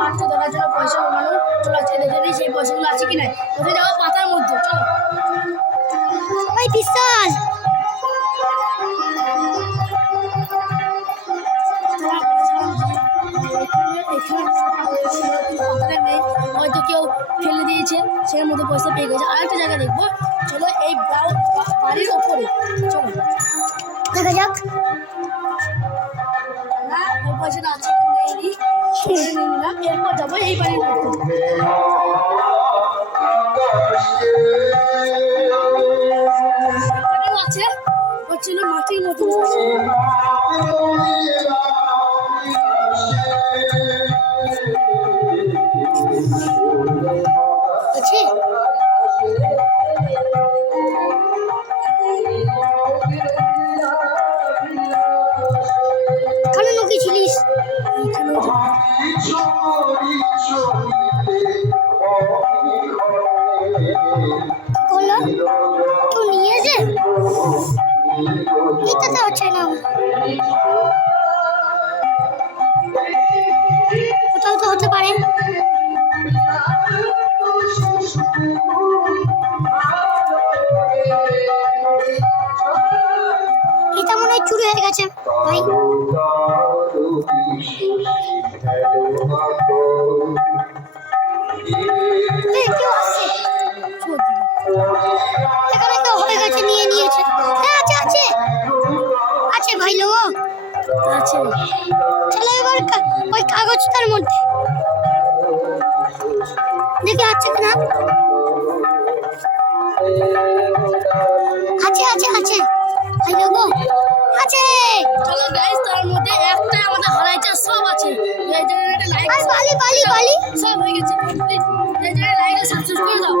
পাত্র দেখার জন্য পয়সা কমানো চলে আসছে, দেখে নিই সেই পয়সাগুলো আছে কি না। কোথায় যাবো? পাতার মধ্যে, চলো। ওই বিশাল হয়তো কেউ ফেলে দিয়েছে, সের মধ্যে পয়সা পেয়ে গেছে। আরেকটা জায়গা দেখবো, চলো এই বাড়ির ওপরে, চলো দেখা যাক। না ওই পয়সাটা আছে কি নেই নিয়ে নিলাম। এরপর যাবো এই বাড়ির মধ্যে, আছে হচ্ছিল মাটির মতো আছে। এখানে লুকিয়েছিলিস? বললো কেউ নিয়েছে, এটা তো হচ্ছে না। কোথাও তো হতে পারে। এটা মনে হয় চুরি হয়ে গেছে ভাই। কেউ আসছে, এখানে তো হয়ে গেছে, নিয়ে নিয়েছে। হ্যাঁ আছে আছে আছে ভাই, লোক আছে। চলো এবার ওই কাগজটার মধ্যে দেখি আছে কিনা। আছে আছে আছে ভাই, লোক আছে। চলো গাইস, তার মধ্যে একটা আমাদের হারাইছে, সব আছে। এই জন্য একটা লাইক, বালি বালি বালি সব হয়ে গেছে কমপ্লিট। এই জন্য লাইক আর সাবস্ক্রাইব করে দাও।